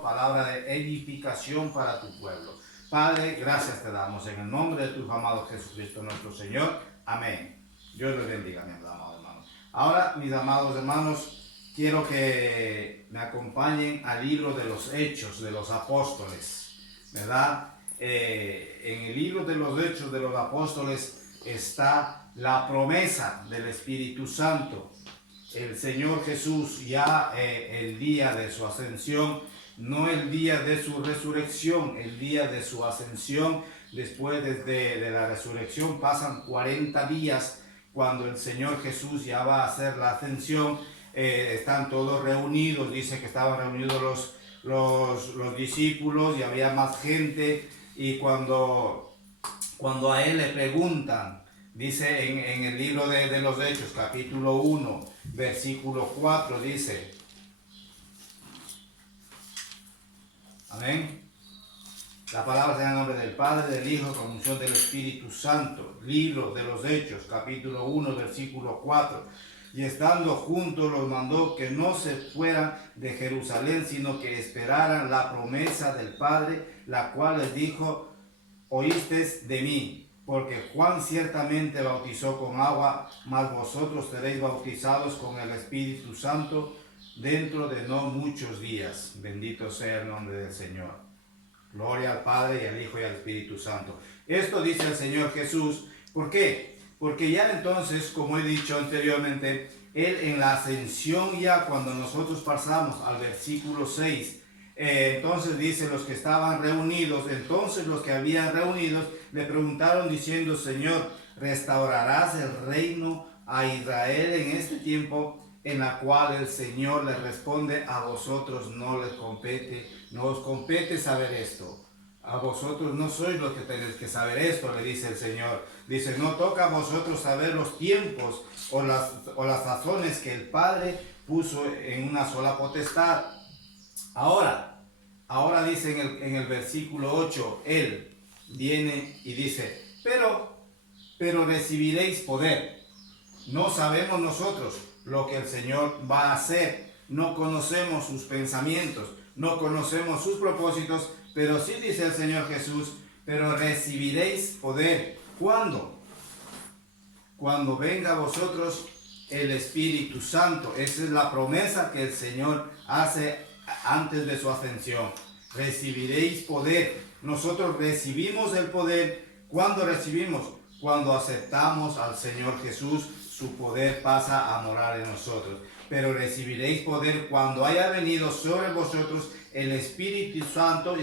Señor, palabra de edificación para tu pueblo. Padre, gracias te damos en el nombre de tu amado Jesucristo nuestro Señor. Amén. Dios les bendiga, mis amados hermanos. Ahora, mis amados hermanos, quiero que me acompañen al libro de los Hechos de los Apóstoles, ¿verdad? En el libro de los Hechos de los Apóstoles está la promesa del Espíritu Santo. El Señor Jesús ya el día de su ascensión, no el día de su resurrección, el día de su ascensión, después de la resurrección pasan 40 días cuando el Señor Jesús ya va a hacer la ascensión. Están todos reunidos, dice que estaban reunidos los discípulos y había más gente, y cuando a él le preguntan, dice en el libro de los Hechos, capítulo 1, versículo 4, dice, amén, la palabra sea en nombre del Padre, del Hijo, con unción del Espíritu Santo. Libro de los Hechos, capítulo 1, versículo 4. Y estando juntos los mandó que no se fueran de Jerusalén, sino que esperaran la promesa del Padre, la cual les dijo, oísteis de mí, porque Juan ciertamente bautizó con agua, mas vosotros seréis bautizados con el Espíritu Santo dentro de no muchos días. Bendito sea el nombre del Señor. Gloria al Padre y al Hijo y al Espíritu Santo. Esto dice el Señor Jesús. ¿Por qué? Porque ya entonces, como he dicho anteriormente, Él en la ascensión, ya cuando nosotros pasamos al versículo 6, entonces dice los que estaban reunidos, entonces los que habían reunidos le preguntaron diciendo, Señor, ¿restaurarás el reino a Israel en este tiempo? En la cual el Señor le responde, a vosotros no les compete, no os compete saber esto. A vosotros no sois los que tenéis que saber esto, le dice el Señor. Dice, no toca a vosotros saber los tiempos o las sazones que el Padre puso en una sola potestad. Ahora dice en el versículo 8, Él viene y dice, pero recibiréis poder. No sabemos nosotros lo que el Señor va a hacer. No conocemos sus pensamientos, no conocemos sus propósitos, pero sí dice el Señor Jesús, pero recibiréis poder. ¿Cuándo? Cuando venga a vosotros el Espíritu Santo. Esa es la promesa que el Señor hace antes de su ascensión. Recibiréis poder. Nosotros recibimos el poder. ¿Cuándo recibimos? Cuando aceptamos al Señor Jesús, su poder pasa a morar en nosotros. Pero recibiréis poder cuando haya venido sobre vosotros el Espíritu Santo,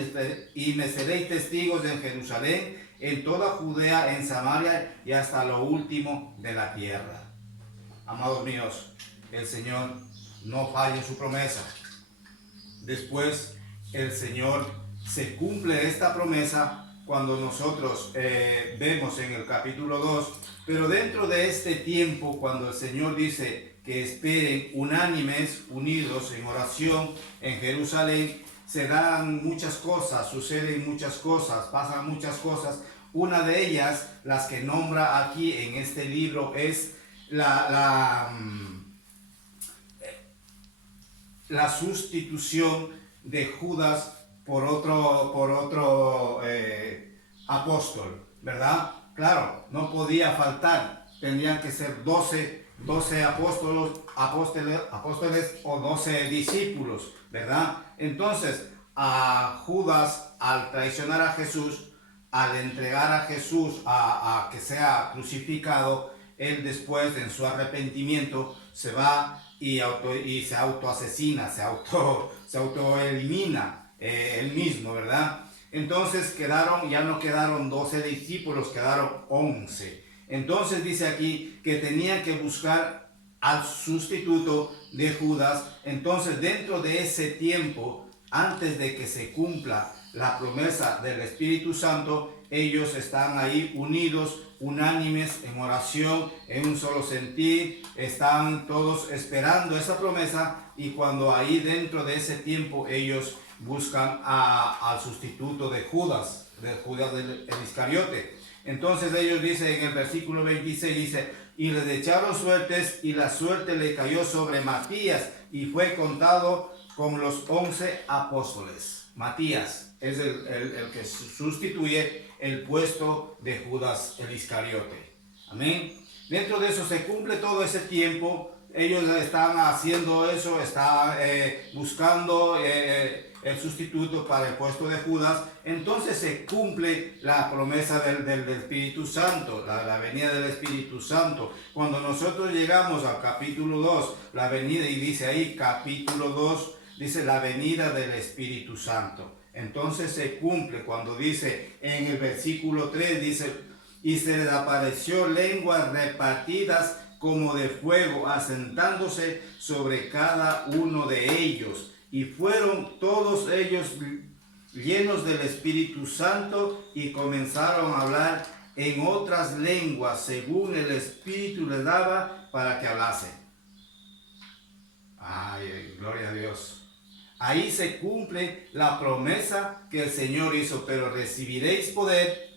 y me seréis testigos en Jerusalén, en toda Judea, en Samaria y hasta lo último de la tierra. Amados míos, el Señor no falla en su promesa. Después el Señor se cumple esta promesa cuando nosotros vemos en el capítulo 2, pero dentro de este tiempo, cuando el Señor dice que esperen unánimes, unidos en oración en Jerusalén, se dan muchas cosas, suceden muchas cosas, pasan muchas cosas. Una de ellas, las que nombra aquí en este libro, es la sustitución de Judas por otro apóstol, ¿verdad? Claro, no podía faltar, tendrían que ser 12 apóstoles o 12 discípulos, ¿verdad? Entonces, a Judas, al traicionar a Jesús, al entregar a Jesús a que sea crucificado, él después, en su arrepentimiento, se va y se autoasesina, se autoelimina él mismo, ¿verdad? Entonces ya no quedaron 12 discípulos, quedaron 11. Entonces dice aquí que tenían que buscar al sustituto de Judas. Entonces, dentro de ese tiempo, antes de que se cumpla la promesa del Espíritu Santo, ellos están ahí unidos, unánimes en oración, en un solo sentir, están todos esperando esa promesa, y cuando ahí dentro de ese tiempo ellos buscan al sustituto de Judas del Iscariote. Entonces ellos dicen en el versículo 26, dice, y les echaron suertes, y la suerte le cayó sobre Matías, y fue contado con los 11 apóstoles. Matías es el que sustituye el puesto de Judas el Iscariote. Amén. Dentro de eso se cumple todo ese tiempo. Ellos están haciendo eso, están buscando el sustituto para el puesto de Judas. Entonces se cumple la promesa del Espíritu Santo, la venida del Espíritu Santo. Cuando nosotros llegamos al capítulo 2, la venida, y dice ahí capítulo 2, dice la venida del Espíritu Santo. Entonces se cumple cuando dice en el versículo 3, dice, y se les apareció lenguas repartidas como de fuego, asentándose sobre cada uno de ellos. Y fueron todos ellos llenos del Espíritu Santo y comenzaron a hablar en otras lenguas, según el Espíritu les daba para que hablasen. Ay, gloria a Dios. Ahí se cumple la promesa que el Señor hizo, pero recibiréis poder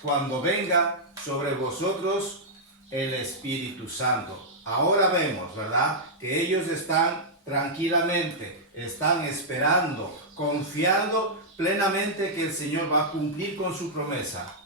cuando venga sobre vosotros el Espíritu Santo. Ahora vemos, ¿verdad?, que ellos están tranquilamente, están esperando, confiando plenamente que el Señor va a cumplir con su promesa.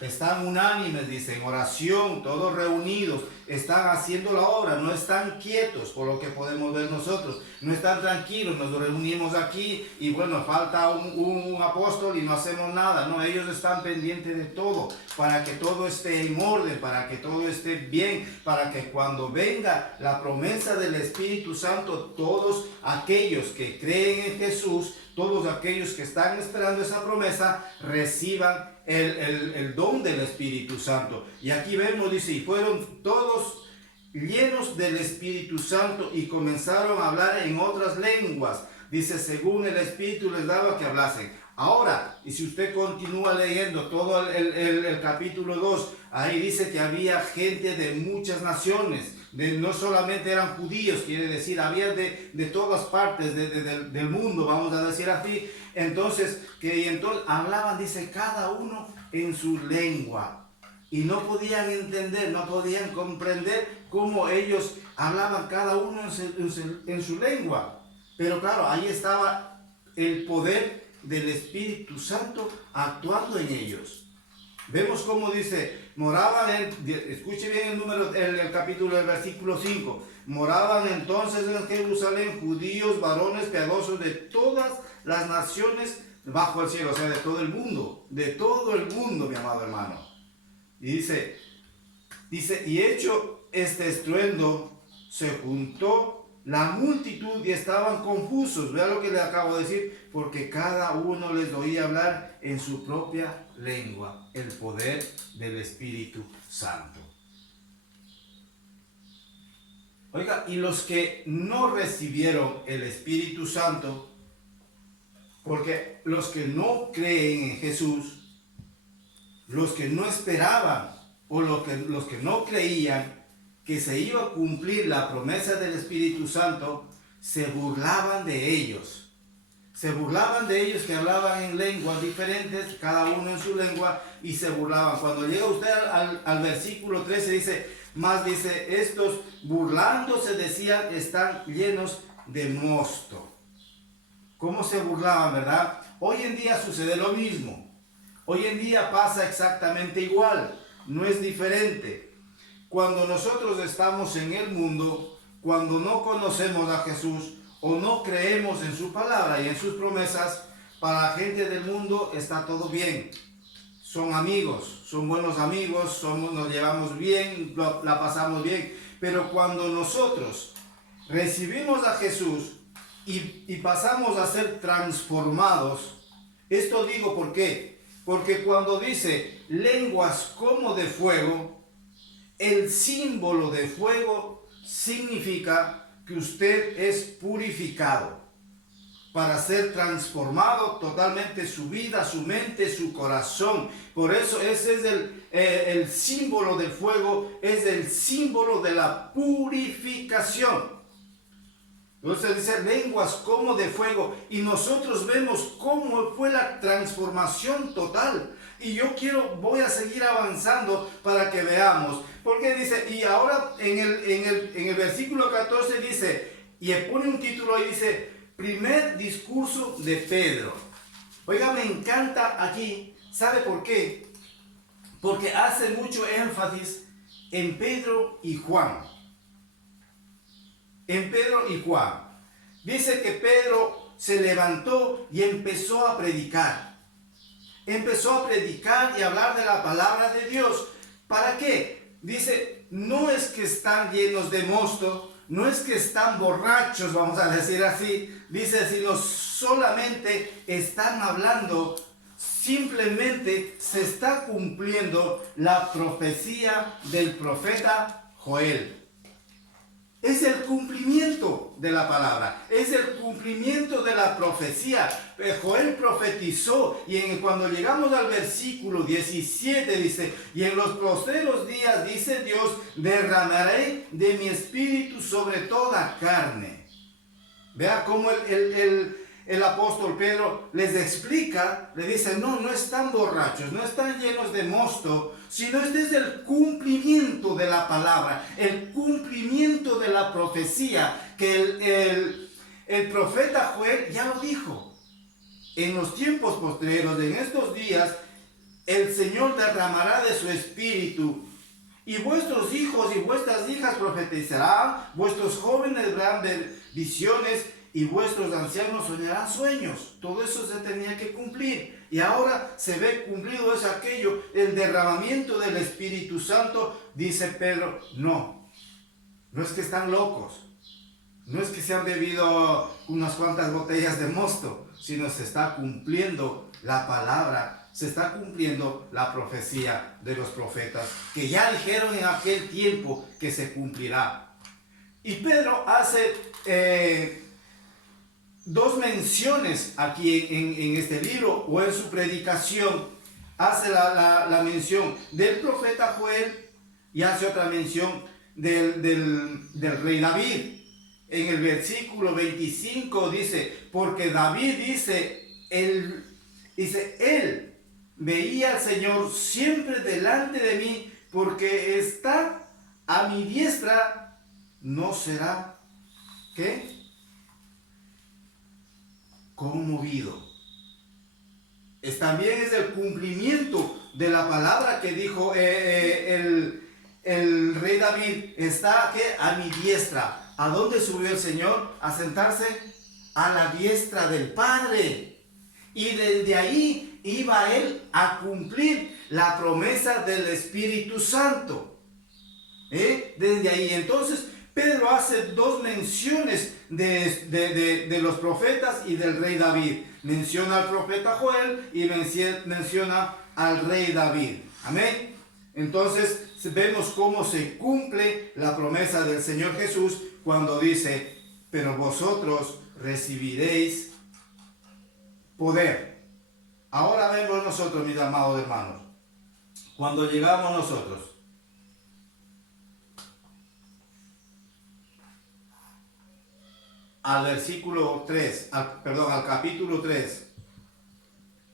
Están unánimes, dice, en oración, todos reunidos, están haciendo la obra, no están quietos, por lo que podemos ver nosotros, no están tranquilos, nos reunimos aquí y bueno, falta un apóstol y no hacemos nada. No, ellos están pendientes de todo, para que todo esté en orden, para que todo esté bien, para que cuando venga la promesa del Espíritu Santo, todos aquellos que creen en Jesús, todos aquellos que están esperando esa promesa, reciban el don del Espíritu Santo. Y aquí vemos, dice, y fueron todos llenos del Espíritu Santo y comenzaron a hablar en otras lenguas. Dice, según el Espíritu les daba que hablasen. Ahora, y si usted continúa leyendo todo el capítulo 2, ahí dice que había gente de muchas naciones. No solamente eran judíos, quiere decir, había de todas partes del mundo, vamos a decir así. Entonces hablaban, dice, cada uno en su lengua. Y no podían entender, no podían comprender cómo ellos hablaban cada uno en su lengua. Pero claro, ahí estaba el poder del Espíritu Santo actuando en ellos. Vemos cómo dice, escuche bien el capítulo del versículo 5, moraban entonces en Jerusalén judíos, varones piadosos de todas las naciones bajo el cielo, o sea, de todo el mundo, mi amado hermano. Y dice, y hecho este estruendo, se juntó la multitud y estaban confusos. Vea lo que le acabo de decir, porque cada uno les oía hablar en su propia lengua, el poder del Espíritu Santo. Oiga, y los que no recibieron el Espíritu Santo, porque los que no creen en Jesús, los que no esperaban o los que no creían que se iba a cumplir la promesa del Espíritu Santo, se burlaban de ellos. Se burlaban de ellos que hablaban en lenguas diferentes, cada uno en su lengua, y se burlaban. Cuando llega usted al versículo 13, dice, estos burlándose decían, están llenos de mosto. ¿Cómo se burlaban, verdad? Hoy en día sucede lo mismo. Hoy en día pasa exactamente igual, no es diferente. Cuando nosotros estamos en el mundo, cuando no conocemos a Jesús o no creemos en su palabra y en sus promesas, para la gente del mundo está todo bien. Son amigos, son buenos amigos, nos llevamos bien, la pasamos bien. Pero cuando nosotros recibimos a Jesús y pasamos a ser transformados, esto digo ¿por qué? Porque cuando dice lenguas como de fuego, el símbolo de fuego significa que usted es purificado para ser transformado totalmente su vida, su mente, su corazón. Por eso ese es el símbolo del fuego, es el símbolo de la purificación. Entonces dice lenguas como de fuego, y nosotros vemos cómo fue la transformación total. Y voy a seguir avanzando para que veamos. Porque dice, y ahora en el versículo 14 dice, y pone un título y dice, primer discurso de Pedro. Oiga, me encanta aquí. ¿Sabe por qué? Porque hace mucho énfasis en Pedro y Juan. En Pedro y Juan. Dice que Pedro se levantó y empezó a predicar. Empezó a predicar y hablar de la palabra de Dios. ¿Para qué? Dice, no es que están llenos de mosto, no es que están borrachos, vamos a decir así. Dice, sino solamente están hablando, simplemente se está cumpliendo la profecía del profeta Joel. Es el cumplimiento de la palabra, es el cumplimiento de la profecía. Joel profetizó y cuando llegamos al versículo 17 dice, y en los postreros días, dice Dios, derramaré de mi espíritu sobre toda carne. Vea cómo el apóstol Pedro les explica, le dice, no están borrachos, no están llenos de mosto, sino este es el cumplimiento de la palabra, el cumplimiento de la profecía, que el profeta Joel ya lo dijo. En los tiempos posteriores, en estos días, el Señor derramará de su espíritu, y vuestros hijos y vuestras hijas profetizarán, vuestros jóvenes verán visiones, y vuestros ancianos soñarán sueños. Todo eso se tenía que cumplir. Y ahora se ve cumplido es aquello, el derramamiento del Espíritu Santo. Dice Pedro, no es que están locos. No es que se han bebido unas cuantas botellas de mosto, sino se está cumpliendo la palabra, se está cumpliendo la profecía de los profetas, que ya dijeron en aquel tiempo que se cumplirá. Y Pedro hace dos menciones aquí en este libro o en su predicación. Hace la mención del profeta Joel y hace otra mención del rey David. En el versículo 25 dice, porque David él veía al Señor siempre delante de mí, porque está a mi diestra, no será, ¿qué? Conmovido. También es el cumplimiento de la palabra que dijo el rey David, está ¿qué? A mi diestra. ¿A dónde subió el Señor? A sentarse a la diestra del Padre. Y desde ahí iba él a cumplir la promesa del Espíritu Santo. Desde ahí. Entonces Pedro hace dos menciones de los profetas y del rey David. Menciona al profeta Joel y menciona al rey David. Amén. Entonces vemos cómo se cumple la promesa del Señor Jesús cuando dice, pero vosotros recibiréis poder. Ahora vemos nosotros, mis amados hermanos, cuando llegamos nosotros al versículo 3, al capítulo 3,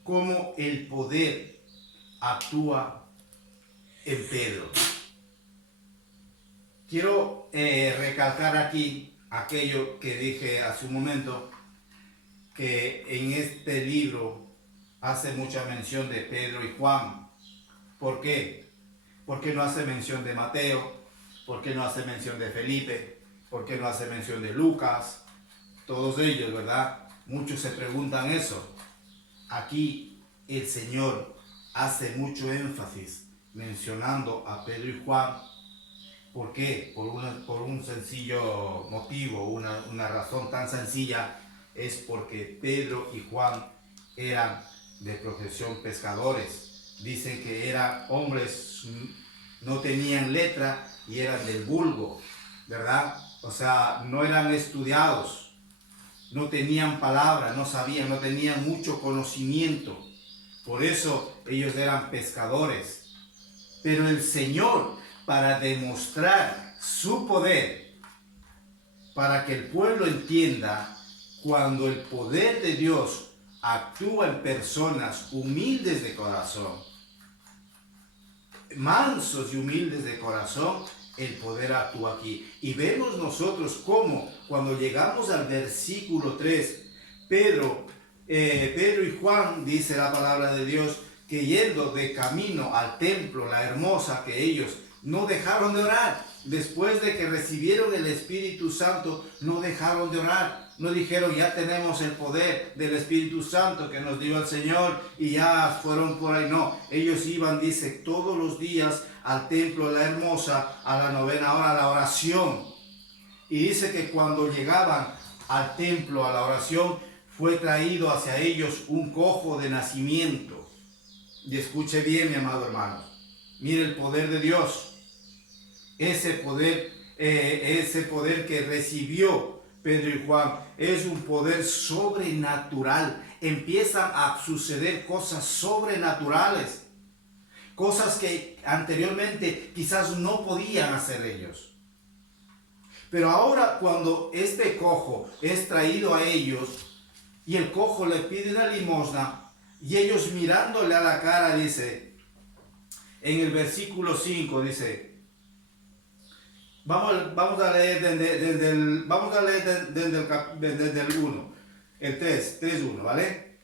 cómo el poder actúa en Pedro. Quiero recalcar aquí aquello que dije hace un momento, que en este libro hace mucha mención de Pedro y Juan. ¿Por qué? ¿Por qué no hace mención de Mateo? ¿Por qué no hace mención de Felipe? ¿Por qué no hace mención de Lucas? Todos ellos, ¿verdad? Muchos se preguntan eso. Aquí el Señor hace mucho énfasis mencionando a Pedro y Juan. ¿Por qué? Por un sencillo motivo, una razón tan sencilla, es porque Pedro y Juan eran de profesión pescadores. Dicen que eran hombres, no tenían letra y eran del vulgo, ¿verdad? O sea, no eran estudiados, no tenían palabra, no sabían, no tenían mucho conocimiento. Por eso ellos eran pescadores. Pero el Señor, para demostrar su poder, para que el pueblo entienda, cuando el poder de Dios actúa en personas humildes de corazón, mansos y humildes de corazón, el poder actúa aquí. Y vemos nosotros cómo cuando llegamos al versículo 3, Pedro y Juan, dice la palabra de Dios, que yendo de camino al templo, la hermosa, que ellos no dejaron de orar. Después de que recibieron el Espíritu Santo, no dejaron de orar. No dijeron, ya tenemos el poder del Espíritu Santo que nos dio el Señor y ya fueron por ahí. No, ellos iban, dice, todos los días al templo de la hermosa, a la 9ª hora, a la oración. Y dice que cuando llegaban al templo, a la oración, fue traído hacia ellos un cojo de nacimiento. Y escuche bien, mi amado hermano. Mire el poder de Dios. Ese poder que recibió Pedro y Juan es un poder sobrenatural. Empiezan a suceder cosas sobrenaturales. Cosas que anteriormente quizás no podían hacer ellos. Pero ahora cuando este cojo es traído a ellos y el cojo le pide una limosna y ellos mirándole a la cara, dice, en el versículo 5 dice, vamos a leer desde el 1, el 3:1, ¿vale?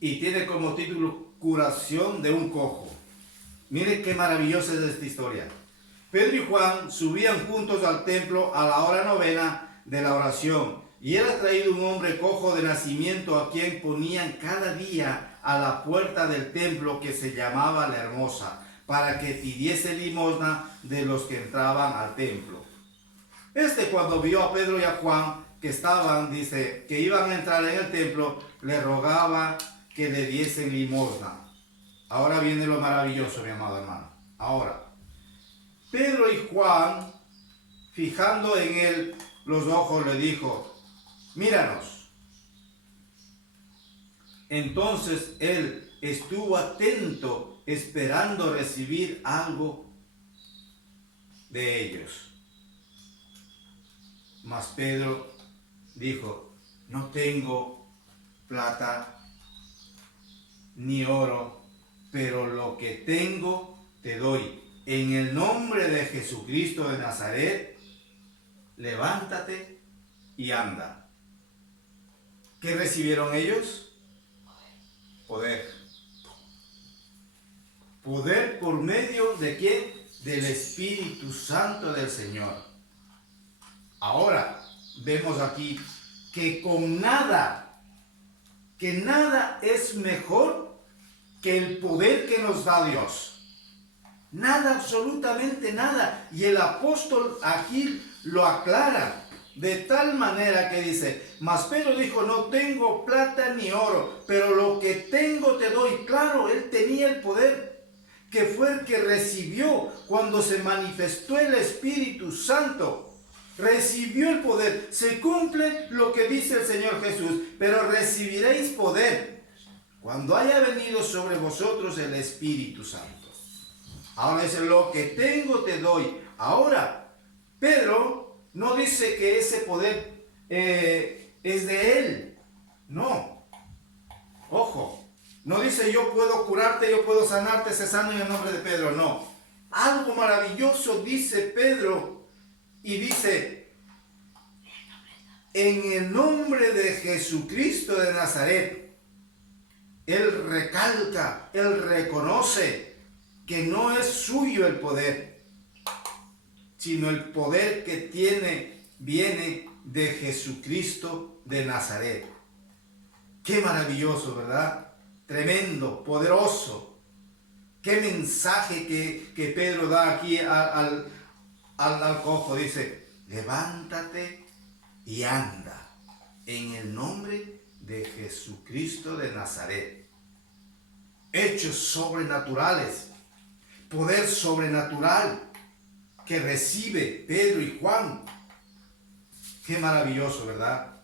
Y tiene como título curación de un cojo. Miren qué maravillosa es esta historia. Pedro y Juan subían juntos al templo a la hora 9ª de la oración, y era traído un hombre cojo de nacimiento a quien ponían cada día a la puerta del templo que se llamaba la Hermosa, para que pidiese limosna de los que entraban al templo. Cuando vio a Pedro y a Juan que estaban, dice, que iban a entrar en el templo, le rogaba que le diesen limosna. Ahora viene lo maravilloso, mi amado hermano. Ahora, Pedro y Juan, fijando en él los ojos, le dijo, míranos. Entonces él estuvo atento, esperando recibir algo de ellos. Mas Pedro dijo, no tengo plata ni oro, pero lo que tengo te doy. En el nombre de Jesucristo de Nazaret, levántate y anda. ¿Qué recibieron ellos? Poder. Poder por medio de ¿quién? Del Espíritu Santo del Señor. Ahora vemos aquí que que nada es mejor que el poder que nos da Dios. Nada, absolutamente nada. Y el apóstol aquí lo aclara de tal manera que dice, mas Pedro dijo, no tengo plata ni oro, pero lo que tengo te doy. Claro, él tenía el poder, que fue el que recibió cuando se manifestó el Espíritu Santo. Recibió el poder. Se cumple lo que dice el Señor Jesús, pero recibiréis poder cuando haya venido sobre vosotros el Espíritu Santo. Ahora dice, lo que tengo te doy. Ahora, Pedro no dice que ese poder es de él. No. Ojo. No dice yo puedo curarte, yo puedo sanarte, se sana en el nombre de Pedro. No. Algo maravilloso dice Pedro y dice, en el nombre de Jesucristo de Nazaret. Él recalca, él reconoce que no es suyo el poder, sino el poder que viene de Jesucristo de Nazaret. Qué maravilloso, ¿verdad? Tremendo, poderoso. Qué mensaje que Pedro da aquí al cojo. Dice, levántate y anda en el nombre de Jesucristo de Nazaret. Hechos sobrenaturales, poder sobrenatural que recibe Pedro y Juan. Qué maravilloso, ¿verdad?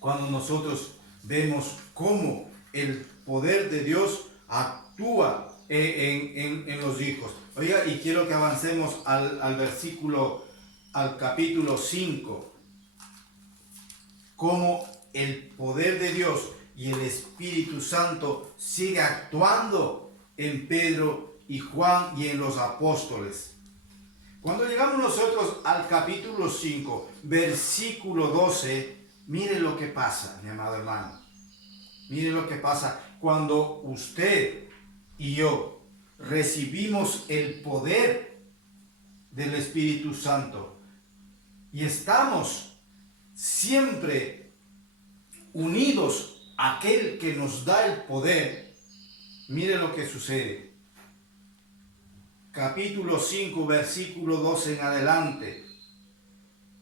Cuando nosotros vemos cómo el poder de Dios actúa en los hijos. Oiga, y quiero que avancemos al capítulo 5. Cómo el poder de Dios y el Espíritu Santo sigue actuando en Pedro y Juan y en los apóstoles. Cuando llegamos nosotros al capítulo 5, versículo 12, mire lo que pasa, mi amado hermano. Mire lo que pasa cuando usted y yo recibimos el poder del Espíritu Santo y estamos siempre unidos a aquel que nos da el poder. Mire lo que sucede. Capítulo 5, versículo 12 en adelante.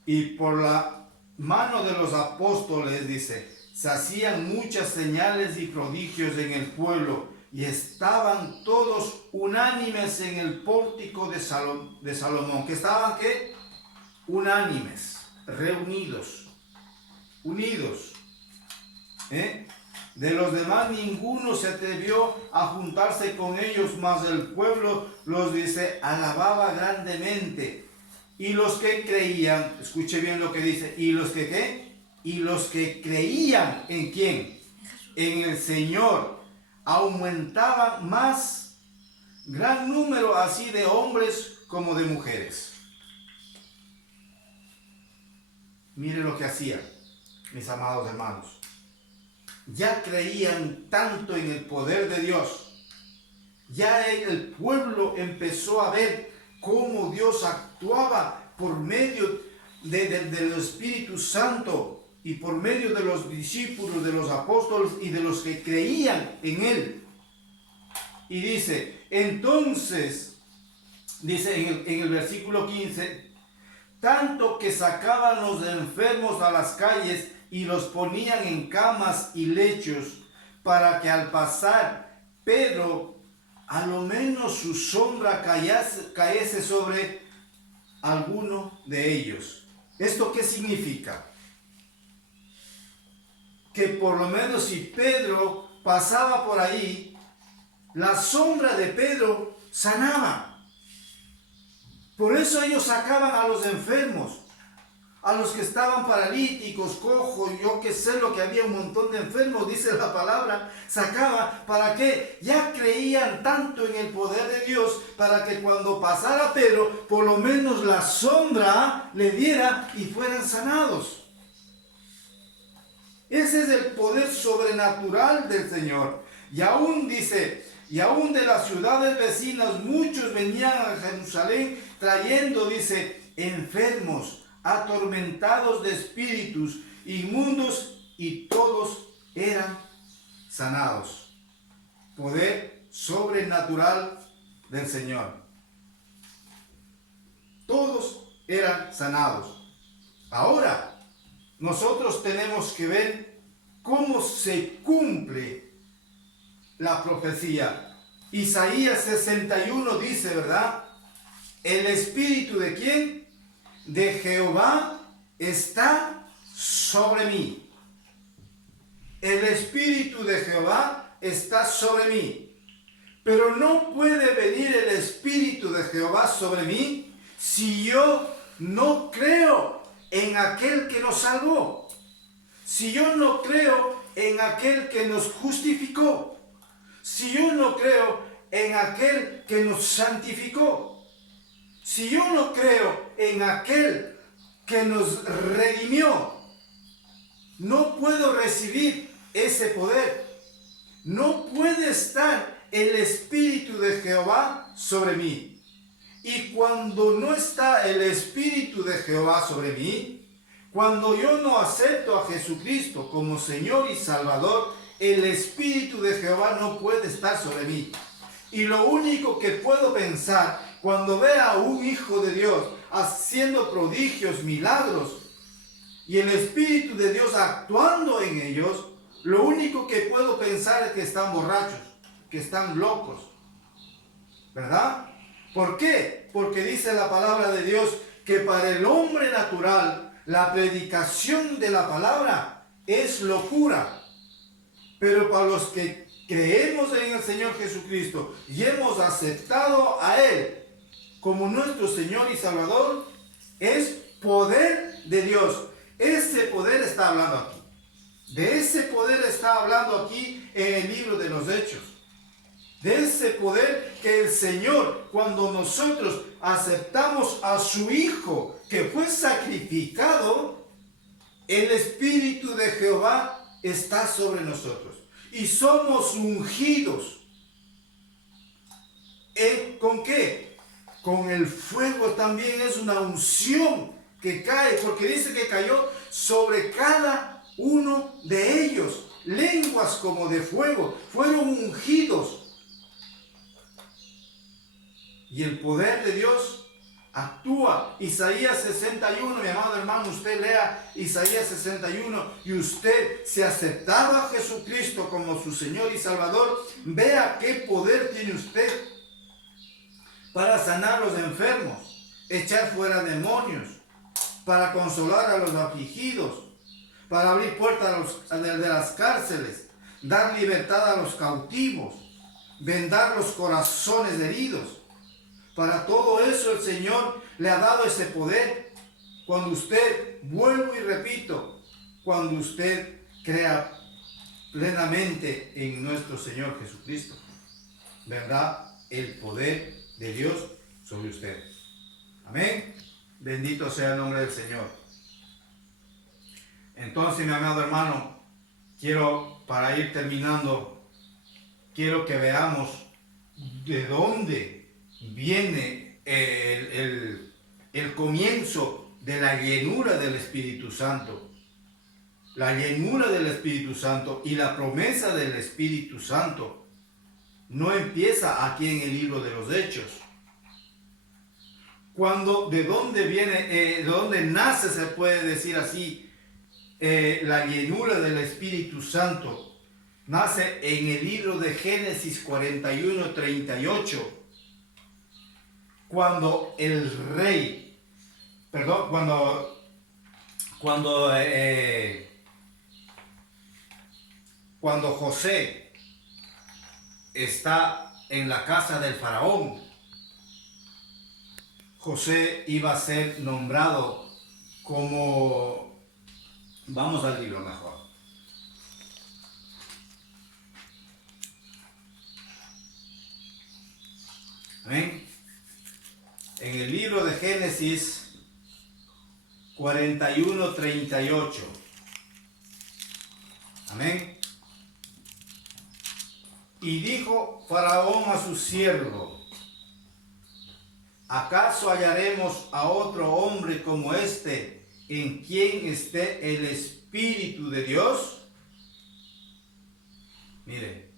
Y por la mano de los apóstoles, dice, se hacían muchas señales y prodigios en el pueblo, y estaban todos unánimes en el pórtico de Salomón. ¿Que estaban qué? Unánimes, reunidos, unidos. De los demás ninguno se atrevió a juntarse con ellos, mas el pueblo los dice, alababa grandemente. Y los que creían, escuche bien lo que dice, y los que ¿qué? Y los que creían ¿en quién? En el Señor, aumentaban más, gran número así de hombres como de mujeres. Mire lo que hacían, mis amados hermanos. Ya creían tanto en el poder de Dios. Ya el pueblo empezó a ver cómo Dios actuaba por medio del Espíritu Santo y por medio de los discípulos, de los apóstoles y de los que creían en Él. Y dice, entonces, dice en el versículo 15, tanto que sacaban los enfermos a las calles y los ponían en camas y lechos, para que al pasar Pedro, a lo menos su sombra cayese sobre alguno de ellos. ¿Esto qué significa? Que por lo menos si Pedro pasaba por ahí, la sombra de Pedro sanaba. Por eso ellos sacaban a los enfermos, a los que estaban paralíticos, cojos, yo que sé lo que había, un montón de enfermos, dice la palabra, sacaba, ¿para qué? Ya creían tanto en el poder de Dios, para que cuando pasara Pedro, por lo menos la sombra le diera y fueran sanados. Ese es el poder sobrenatural del Señor. Y aún dice, y aún de las ciudades vecinas, muchos venían a Jerusalén trayendo, dice, enfermos, atormentados de espíritus inmundos, y todos eran sanados. Poder sobrenatural del Señor. Todos eran sanados. Ahora, nosotros tenemos que ver cómo se cumple la profecía. Isaías 61 dice, ¿verdad? ¿El espíritu de quién? De Jehová está sobre mí. El espíritu de Jehová está sobre mí. Pero no puede venir el espíritu de Jehová sobre mí si yo no creo en aquel que nos salvó. Si yo no creo en aquel que nos justificó. Si yo no creo en aquel que nos santificó. Si yo no creo en aquel que nos redimió, no puedo recibir ese poder. No puede estar el Espíritu de Jehová sobre mí. Y cuando no está el Espíritu de Jehová sobre mí, cuando yo no acepto a Jesucristo como Señor y Salvador, el Espíritu de Jehová no puede estar sobre mí. Y lo único que puedo pensar cuando vea a un hijo de Dios haciendo prodigios, milagros, y el Espíritu de Dios actuando en ellos, lo único que puedo pensar es que están borrachos, que están locos, ¿verdad? ¿Por qué? Porque dice la palabra de Dios que para el hombre natural la predicación de la palabra es locura. Pero para los que creemos en el Señor Jesucristo y hemos aceptado a Él como nuestro Señor y Salvador, es poder de Dios. Ese poder está hablando aquí. De ese poder está hablando aquí en el libro de los Hechos. de ese poder que el Señor, cuando nosotros aceptamos a su Hijo que fue sacrificado, el Espíritu de Jehová está sobre nosotros y somos ungidos. ¿Con qué? Con el fuego. También es una unción que cae, porque dice que cayó sobre cada uno de ellos. Lenguas como de fuego, fueron ungidos. Y el poder de Dios actúa. Isaías 61, mi amado hermano, usted lea Isaías 61 y usted, si aceptaba a Jesucristo como su Señor y Salvador, vea qué poder tiene usted para sanar a los enfermos, echar fuera demonios, para consolar a los afligidos, para abrir puertas de las cárceles, dar libertad a los cautivos, vendar los corazones heridos. Para todo eso el Señor le ha dado ese poder. Cuando usted, vuelvo y repito, cuando usted crea plenamente en nuestro Señor Jesucristo, ¿verdad? El poder de Dios sobre usted. Amén. Bendito sea el nombre del Señor. Entonces, mi amado hermano, para ir terminando, quiero que veamos de dónde viene el comienzo de la llenura del Espíritu Santo. La llenura del Espíritu Santo y la promesa del Espíritu Santo no empieza aquí en el libro de los Hechos. ¿De dónde viene, de dónde nace, se puede decir así, la llenura del Espíritu Santo? Nace en el libro de Génesis 41:38, cuando el rey, cuando José está en la casa del faraón. José iba a ser nombrado como, vamos al libro mejor. Amén. En el libro de Génesis 41:38. Amén. Y dijo Faraón a su siervo: ¿acaso hallaremos a otro hombre como este, en quien esté el Espíritu de Dios? Mire,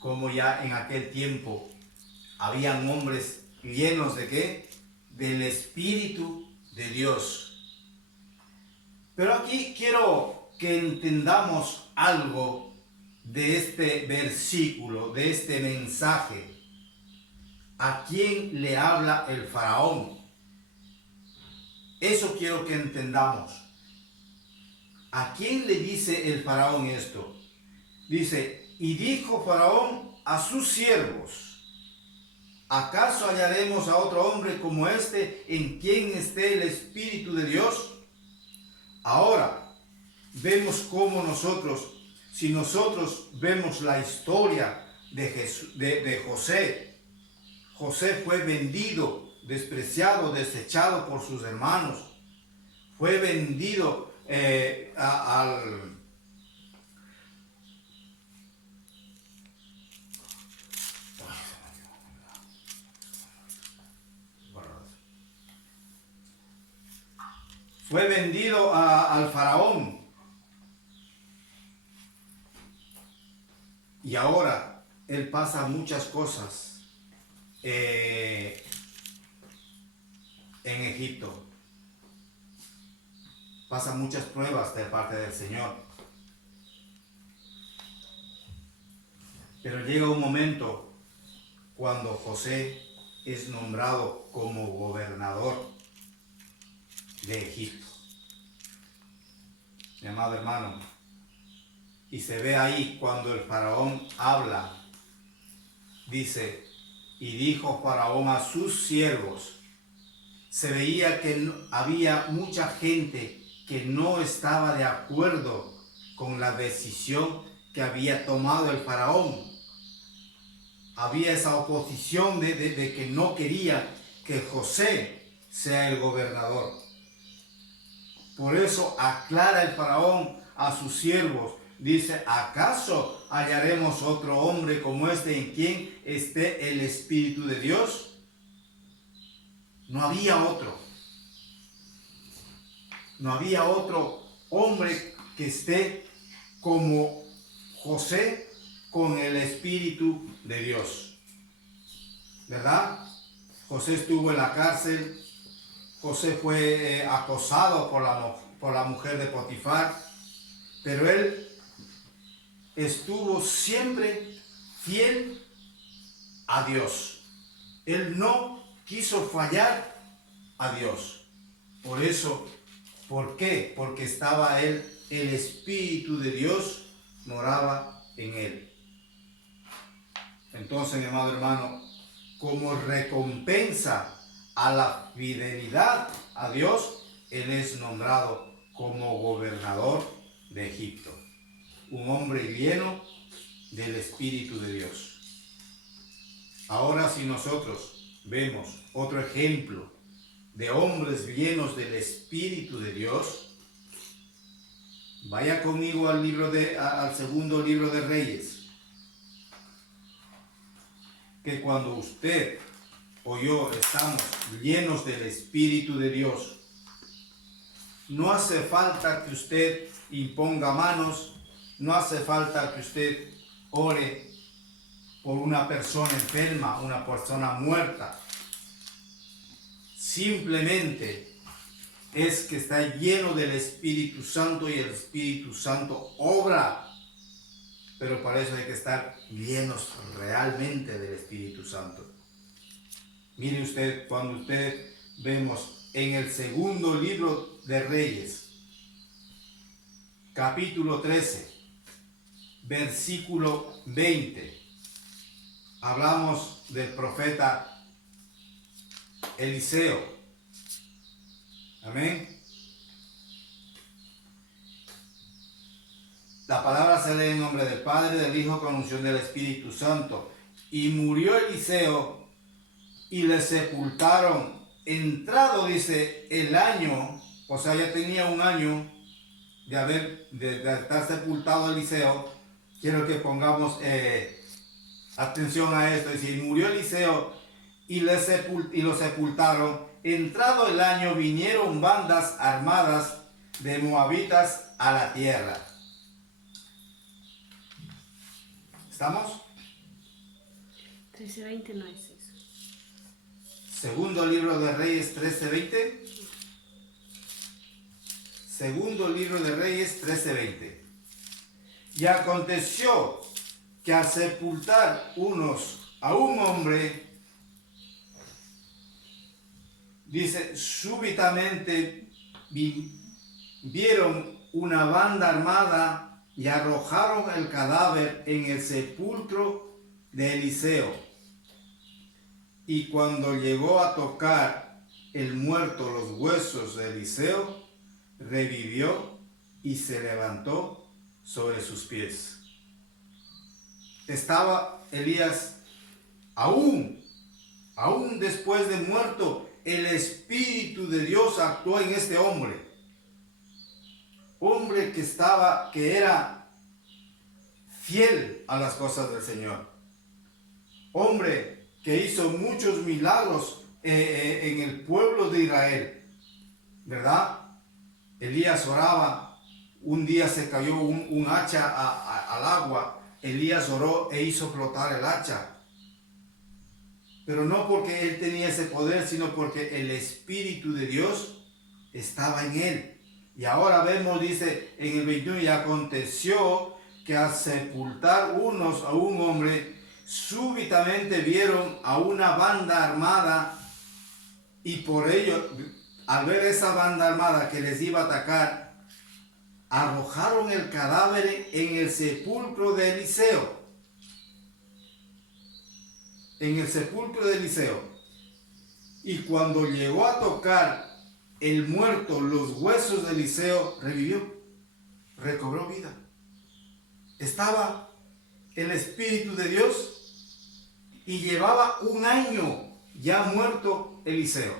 como ya en aquel tiempo habían hombres llenos de ¿qué? Del Espíritu de Dios. Pero aquí quiero que entendamos algo de este versículo, de este mensaje. ¿A quién le habla el faraón? Eso quiero que entendamos. ¿A quién le dice el faraón esto? Dice: y dijo Faraón a sus siervos: ¿acaso hallaremos a otro hombre como este, en quien esté el Espíritu de Dios? Ahora, vemos cómo si nosotros vemos la historia de José, José fue vendido, despreciado, desechado por sus hermanos. Fue vendido fue vendido al faraón. Y ahora él pasa muchas cosas en Egipto. Pasa muchas pruebas de parte del Señor. Pero llega un momento cuando José es nombrado como gobernador de Egipto. Mi amado hermano, y se ve ahí cuando el faraón habla, dice: y dijo Faraón a sus siervos. Se veía que había mucha gente que no estaba de acuerdo con la decisión que había tomado el faraón. había esa oposición de que no quería que José sea el gobernador. Por eso aclara el faraón a sus siervos. Dice, ¿acaso hallaremos otro hombre como este en quien esté el Espíritu de Dios? No había otro. No había otro hombre que esté como José con el Espíritu de Dios. ¿Verdad? José estuvo en la cárcel. José fue acosado por la mujer de Potifar. Pero él estuvo siempre fiel a Dios. Él no quiso fallar a Dios. Por eso, ¿por qué? Porque estaba él, el Espíritu de Dios moraba en él. Entonces, mi amado hermano, como recompensa a la fidelidad a Dios, él es nombrado como gobernador de Egipto. Un hombre lleno del Espíritu de Dios. Ahora, si nosotros vemos otro ejemplo de hombres llenos del Espíritu de Dios, vaya conmigo al segundo libro de Reyes. Que cuando usted o yo estamos llenos del Espíritu de Dios, no hace falta que usted imponga manos, no hace falta que usted ore por una persona enferma, una persona muerta. Simplemente es que está lleno del Espíritu Santo y el Espíritu Santo obra. Pero para eso hay que estar llenos realmente del Espíritu Santo. Mire usted, cuando usted vemos en el segundo libro de Reyes, capítulo 13, versículo 20, hablamos del profeta Eliseo. Amén. La palabra se lee en nombre del Padre, del Hijo, con unción del Espíritu Santo. Y murió Eliseo y le sepultaron. Entrado, dice, el año, o sea, ya tenía un año de estar sepultado Eliseo. Quiero que pongamos atención a esto. Dice, y murió Eliseo y lo sepultaron. Entrado el año, vinieron bandas armadas de moabitas a la tierra. ¿Estamos? 13:20 no es eso. Segundo libro de Reyes 13:20. Segundo libro de Reyes 13:20. Y aconteció que al sepultar unos a un hombre, dice, súbitamente vieron una banda armada y arrojaron el cadáver en el sepulcro de Eliseo. Y cuando llegó a tocar el muerto los huesos de Eliseo, revivió y se levantó sobre sus pies. Estaba Elías aún después de muerto, el Espíritu de Dios actuó en este hombre. Hombre que era fiel a las cosas del Señor. Hombre que hizo muchos milagros en el pueblo de Israel. ¿Verdad? Elías oraba. Un día se cayó un hacha al agua. Elías oró e hizo flotar el hacha. Pero no porque él tenía ese poder, sino porque el Espíritu de Dios estaba en él. Y ahora vemos, dice en el 21, y aconteció que al sepultar unos a un hombre, súbitamente vieron a una banda armada, y por ello, al ver esa banda armada que les iba a atacar, arrojaron el cadáver en el sepulcro de Eliseo. En el sepulcro de Eliseo. Y cuando llegó a tocar el muerto los huesos de Eliseo, revivió, recobró vida. Estaba el Espíritu de Dios y llevaba 1 año ya muerto Eliseo.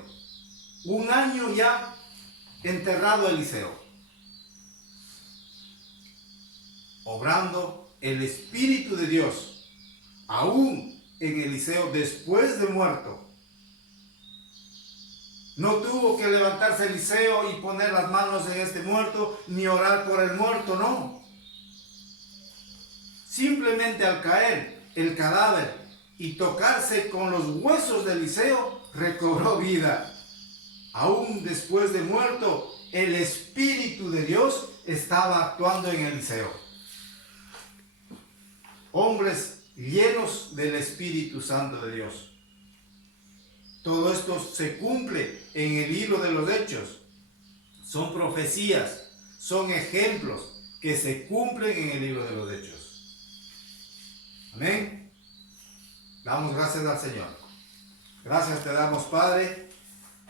1 año ya enterrado Eliseo. Obrando el Espíritu de Dios, aún en Eliseo después de muerto. No tuvo que levantarse Eliseo y poner las manos en este muerto, ni orar por el muerto, no. Simplemente al caer el cadáver y tocarse con los huesos de Eliseo, recobró vida. Aún después de muerto, el Espíritu de Dios estaba actuando en Eliseo. Hombres llenos del Espíritu Santo de Dios. Todo esto se cumple en el libro de los Hechos. Son profecías, son ejemplos que se cumplen en el libro de los Hechos. Amén. Damos gracias al Señor. Gracias te damos, Padre,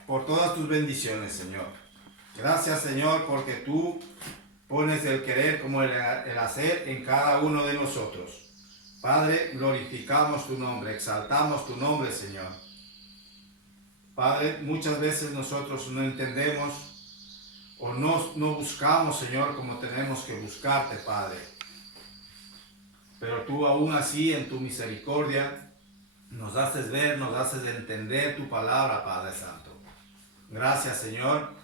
por todas tus bendiciones, Señor. Gracias, Señor, porque tú pones el querer como el hacer en cada uno de nosotros. Padre, glorificamos tu nombre, exaltamos tu nombre, Señor. Padre, muchas veces nosotros no entendemos o no buscamos, Señor, como tenemos que buscarte, Padre. Pero tú aún así, en tu misericordia, nos haces ver, nos haces entender tu palabra, Padre Santo. Gracias, Señor,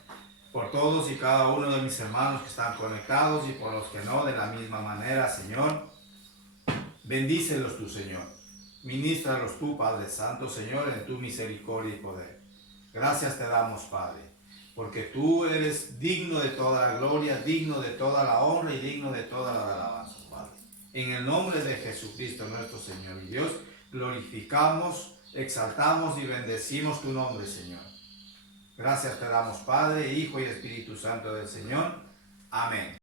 por todos y cada uno de mis hermanos que están conectados y por los que no, de la misma manera, Señor. Bendícelos tú, Señor. Ministralos tú, Padre Santo, Señor, en tu misericordia y poder. Gracias te damos, Padre, porque tú eres digno de toda la gloria, digno de toda la honra y digno de toda la alabanza, Padre. En el nombre de Jesucristo, nuestro Señor y Dios, glorificamos, exaltamos y bendecimos tu nombre, Señor. Gracias te damos, Padre, Hijo y Espíritu Santo del Señor. Amén.